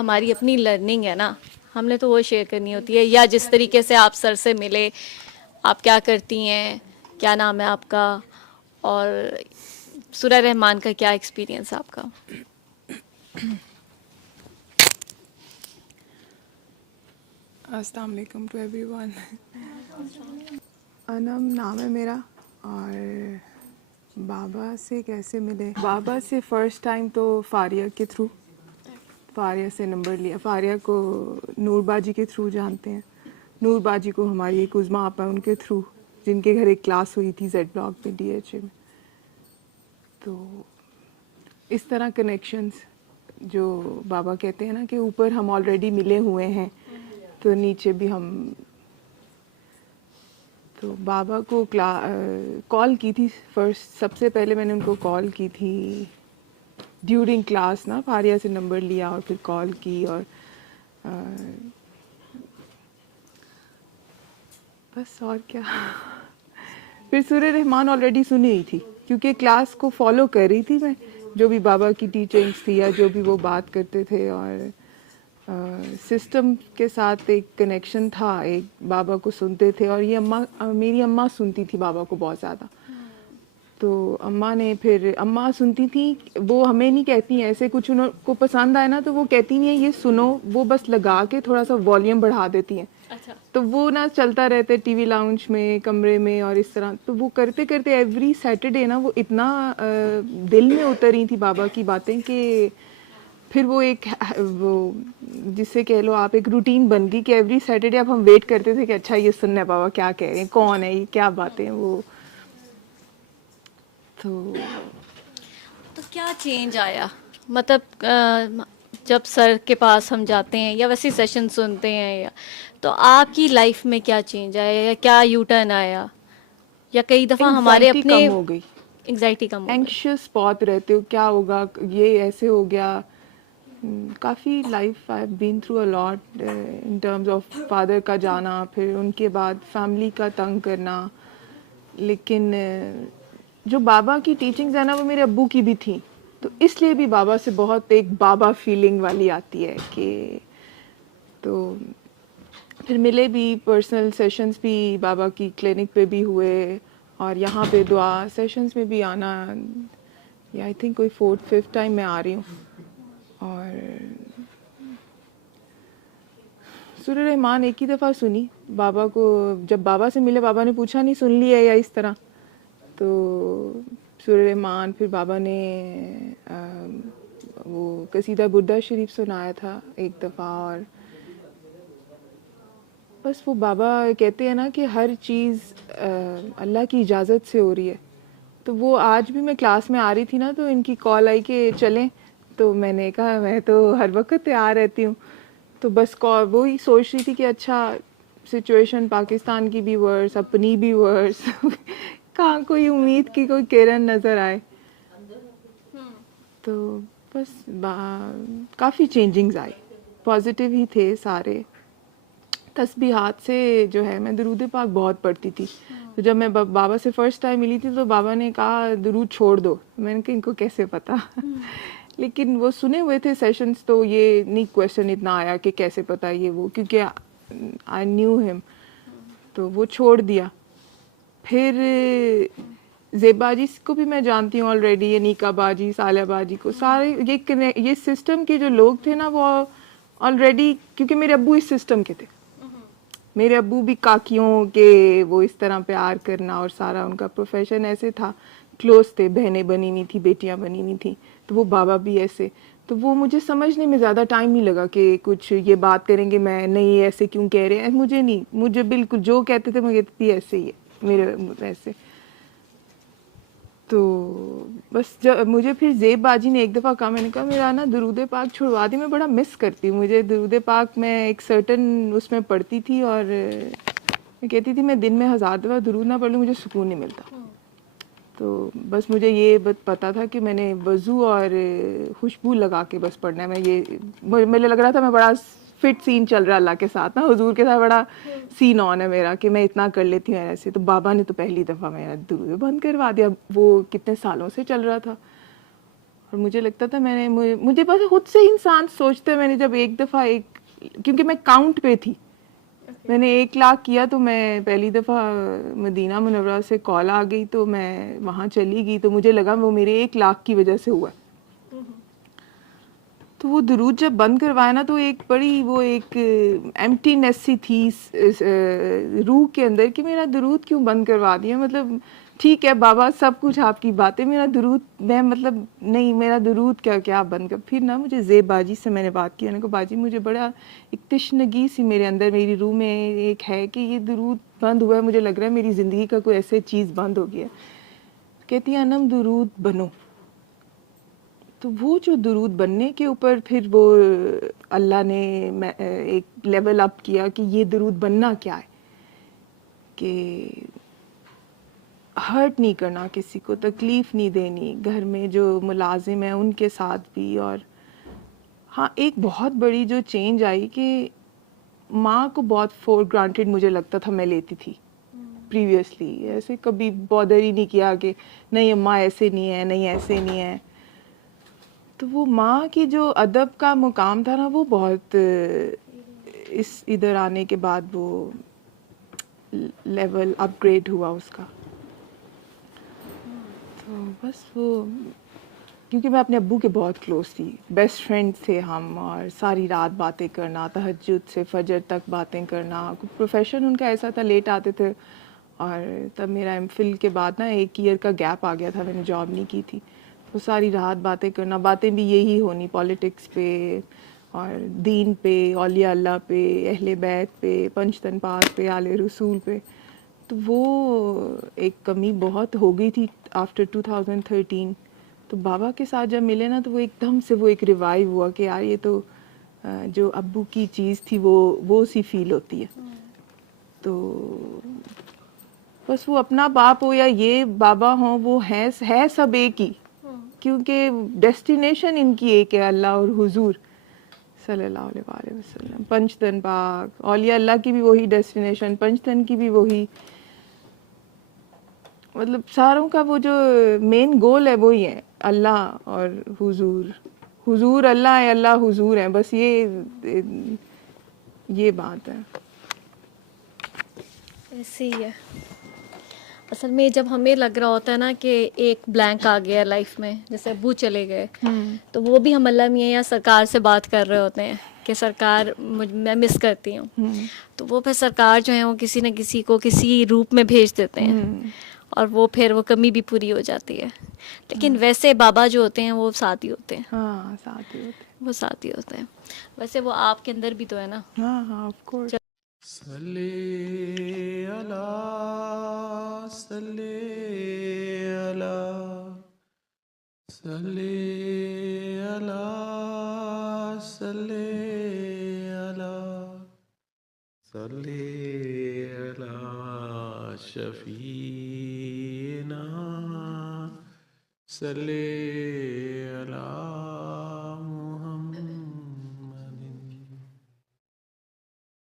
ہماری اپنی لرننگ ہے نا, ہم نے تو وہ شیئر کرنی ہوتی ہے. یا جس طریقے سے آپ سر سے ملے, آپ کیا کرتی ہیں, کیا نام ہے آپ کا, اور سورہ رحمان کا کیا ایکسپیرینس ہے آپ کا؟ السلام علیکم ٹو ایوری ون. انم نام ہے میرا. اور بابا سے کیسے ملے؟ بابا سے فرسٹ ٹائم تو فاریہ کے تھرو. فاریہ سے نمبر لیا. فاریہ کو نور باجی کے تھرو جانتے ہیں. نور باجی کو ہماری ایک عظما آپا ان کے تھرو, جن کے گھر ایک کلاس ہوئی تھی زیڈ بلاک میں DHA میں. تو اس طرح کنیکشنز جو بابا کہتے ہیں نا کہ اوپر ہم آلریڈی ملے ہوئے ہیں تو نیچے بھی ہم. تو بابا کو کال کی تھی فرسٹ, سب سے پہلے میں نے ان کو کال کی تھی ڈیورنگ کلاس نا. فاریہ سے نمبر لیا اور پھر کال کی, اور بس اور کیا. پھر سورہ رحمان آلریڈی سنی ہوئی تھی کیونکہ کلاس کو فالو کر رہی تھی میں, جو بھی بابا کی ٹیچنگس تھی یا جو بھی وہ بات کرتے تھے, اور سسٹم کے ساتھ ایک کنیکشن تھا. ایک بابا کو سنتے تھے, اور یہ میری اماں سنتی تھی بابا کو بہت زیادہ. تو اماں نے پھر اماں سنتی تھی, وہ ہمیں نہیں کہتی ہیں ایسے, کچھ انہوں کو پسند آئے نا تو وہ کہتی نہیں ہے یہ سنو, وہ بس لگا کے تھوڑا سا والیوم بڑھا دیتی ہیں. تو وہ نا چلتا رہتے ٹی وی لاؤنج میں, کمرے میں, اور اس طرح. تو وہ کرتے کرتے ایوری سیٹرڈے نا وہ اتنا دل میں اتر رہی تھی بابا کی باتیں کہ پھر وہ ایک وہ جس سے کہہ لو آپ ایک روٹین بن گئی کہ ایوری سیٹرڈے اب ہم ویٹ کرتے تھے کہ اچھا یہ سننا ہے بابا کیا کہہ رہے ہیں, کون ہے یہ, کیا باتیں ہیں وہ. تو کیا چینج آیا, مطلب جب سر کے پاس ہم جاتے ہیں یا ویسے سیشن سنتے ہیں, تو آپ کی لائف میں کیا چینج آیا, یا کیا یو ٹرن آیا, یا کئی دفعہ ہمارے انگزائٹی اپنے کم ہو گئی. انگزائٹی کم ہو گئی. اینکشیس بہت رہتے ہو, کیا ہوگا, یہ ایسے ہو گیا. کافی life I have been through a lot in terms of father کا جانا, پھر ان کے بعد فیملی کا تنگ کرنا. لیکن جو بابا کی ٹیچنگز ہیں نا وہ میرے ابو کی بھی تھیں, تو اس لیے بھی بابا سے بہت ایک بابا فیلنگ والی آتی ہے کہ. تو پھر ملے بھی, پرسنل سیشنز بھی بابا کی کلینک پہ بھی ہوئے, اور یہاں پہ دعا سیشنز میں بھی آنا. یا آئی تھنک کوئی 4th 5th ٹائم میں آ رہی ہوں. اور سورہ رحمان ایک ہی دفعہ سنی بابا کو, جب بابا سے ملے بابا نے پوچھا نہیں سن لی ہے یا اس طرح. تو سورہ رحمان, پھر بابا نے وہ قصیدہ بردہ شریف سنایا تھا ایک دفعہ. اور بس وہ بابا کہتے ہیں نا کہ ہر چیز اللہ کی اجازت سے ہو رہی ہے. تو وہ آج بھی میں کلاس میں آ رہی تھی نا, تو ان کی کال آئی کہ چلیں, تو میں نے کہا میں تو ہر وقت تیار رہتی ہوں. تو بس وہی سوچ رہی تھی کہ اچھا سچویشن پاکستان کی بھی ورس, اپنی بھی ورس, کہاں کوئی امید کی کوئی کرن نظر آئے. تو بس کافی چینجنگز آئی, پازیٹیو ہی تھے سارے. تسبیحات سے جو ہے, میں درود پاک بہت پڑھتی تھی. تو جب میں بابا سے فرسٹ ٹائم ملی تھی تو بابا نے کہا درود چھوڑ دو. میں نے کہا ان کو کیسے پتا, لیکن وہ سنے ہوئے تھے سیشنز, تو یہ نہیں کویشچن اتنا آیا کہ کیسے پتا یہ وہ, کیونکہ آئی نیو ہم. تو وہ چھوڑ دیا. پھر زیبا جی کو بھی میں جانتی ہوں آلریڈی, نیکا باجی, صالح باجی کو, سارے یہ سسٹم کے جو لوگ تھے نا وہ آلریڈی, کیونکہ میرے ابو اس سسٹم کے تھے. میرے ابو بھی کاکیوں کے وہ اس طرح پیار کرنا, اور سارا ان کا پروفیشن ایسے تھا, کلوز تھے, بہنیں بنی ہوئی تھیں, بیٹیاں بنی ہوئی تھیں. تو وہ بابا بھی ایسے. تو وہ مجھے سمجھنے میں زیادہ ٹائم نہیں لگا کہ کچھ یہ بات کریں گے, میں نہیں ایسے کیوں کہہ رہے ہیں, مجھے نہیں, مجھے بالکل جو کہتے تھے میں کہتی تھی ایسے ہی ہے میرے ایسے. تو بس جب مجھے پھر زیب باجی نے ایک دفعہ کہا, میں نے کہا میرا نا درود پاک چھڑوا دی, میں بڑا مس کرتی ہوں. مجھے درود پاک میں ایک سرٹن اس میں پڑھتی تھی, اور میں کہتی تھی میں دن میں 1000 دفعہ درود نہ پڑھ لوں مجھے سکون نہیں ملتا. تو بس مجھے یہ پتا تھا کہ میں نے وضو اور خوشبو لگا کے بس پڑھنا ہے. میں یہ مجھے لگ رہا تھا میں بڑا فٹ سین چل رہا اللہ کے ساتھ نا, حضور کے ساتھ بڑا سین آن ہے میرا کہ میں اتنا کر لیتی ہوں ایسے. تو بابا نے تو پہلی دفعہ میرا درود بند کروا دیا, وہ کتنے سالوں سے چل رہا تھا. اور مجھے لگتا تھا مجھے بس خود سے انسان سوچتا ہے. میں نے جب ایک دفعہ کیونکہ میں کاؤنٹ پہ تھی, میں نے 1 لاکھ کیا تو میں پہلی دفعہ مدینہ منورہ سے کال آ گئی تو میں وہاں چلی گئی, تو مجھے لگا وہ میرے 1 لاکھ کی وجہ سے ہوا. تو وہ درود جب بند کروایا نا تو ایک بڑی وہ ایک ایمٹینیس سی تھی روح کے اندر کہ میرا درود کیوں بند کروا دیا. مطلب ٹھیک ہے بابا سب کچھ آپ کی باتیں, میرا درود میں مطلب نہیں, میرا درود کیا بند کر. پھر نا مجھے زیب باجی سے میں نے بات کی, میں نے کہا باجی مجھے بڑا ایک تشنگی سی میرے اندر, میری روح میں ایک ہے کہ یہ درود بند ہوا ہے, مجھے لگ رہا ہے میری زندگی کا کوئی ایسے چیز بند ہو گیا. کہتی ہیں انم درود بنو. تو وہ جو درود بننے کے اوپر پھر وہ اللہ نے ایک لیول اپ کیا کہ یہ درود بننا کیا ہے, کہ ہرٹ نہیں کرنا کسی کو, تکلیف نہیں دینی, گھر میں جو ملازم ہیں ان کے ساتھ بھی. اور ہاں ایک بہت بڑی جو چینج آئی کہ ماں کو بہت فور گرانٹیڈ مجھے لگتا تھا میں لیتی تھی پریویسلی, ایسے کبھی بادر ہی نہیں کیا کہ نہیں اماں ایسے نہیں ہے, نہیں ایسے نہیں ہے. تو وہ ماں کی جو ادب کا مقام تھا نا وہ بہت ادھر آنے کے بعد وہ لیول اپ گریڈ ہوا اس کا. تو بس وہ کیونکہ میں اپنے ابو کے بہت کلوز تھی, بیسٹ فرینڈ تھے ہم, اور ساری رات باتیں کرنا, تہجد سے فجر تک باتیں کرنا. پروفیشن ان کا ایسا تھا لیٹ آتے تھے, اور تب میرا ایم فل کے بعد نا 1 ایئر کا گیپ آ گیا تھا, میں نے جاب نہیں کی تھی. وہ ساری رات باتیں کرنا, باتیں بھی یہی ہونی پالیٹکس پہ اور دین پہ, اولیاء اللہ پہ, اہل بیت پہ, پنجتن پاک پہ, آل رسول پہ. تو وہ ایک کمی بہت ہو گئی تھی آفٹر 2013. تو بابا کے ساتھ جب ملے نا تو وہ ایک دم سے وہ ایک ریوائیو ہوا کہ یار یہ تو جو ابو کی چیز تھی وہ سی فیل ہوتی ہے. تو بس وہ اپنا باپ ہو یا یہ بابا ہوں, وہ ہے سب ایک ہی, کیونکہ ڈیسٹینیشن ان کی ایک ہے, اللہ اور حضور صلی اللہ علیہ وآلہ وسلم. پنجتن پاک, اولیاء اللہ کی بھی وہی ڈیسٹینیشن, پنجتن کی بھی وہی, مطلب ساروں کا وہ جو مین گول ہے وہی ہے, اللہ اور حضور. حضور اللہ ہے, اللہ حضور ہے, بس یہ بات ہے. ایسے ہی ہے اصل میں. جب ہمیں لگ رہا ہوتا ہے نا کہ ایک بلینک آ گیا لائف میں, جیسے ابو چلے گئے, تو وہ بھی ہم اللہ میاں یا سرکار سے بات کر رہے ہوتے ہیں کہ سرکار میں مس کرتی ہوں. تو وہ پھر سرکار جو ہیں وہ کسی نہ کسی کو کسی روپ میں بھیج دیتے ہیں, اور وہ پھر وہ کمی بھی پوری ہو جاتی ہے. لیکن ویسے بابا جو ہوتے ہیں وہ ساتھ ہی ہوتے ہیں. ہاں ساتھ ہی ہوتے ہیں, وہ ساتھ ہی ہوتے ہیں. ویسے وہ آپ کے اندر بھی تو ہے نا. ہاں ہاں آف کورس. صلی اللہ صلی اللہ صلی اللہ صلی اللہ صلی اللہ شفیعنا صلی اللہ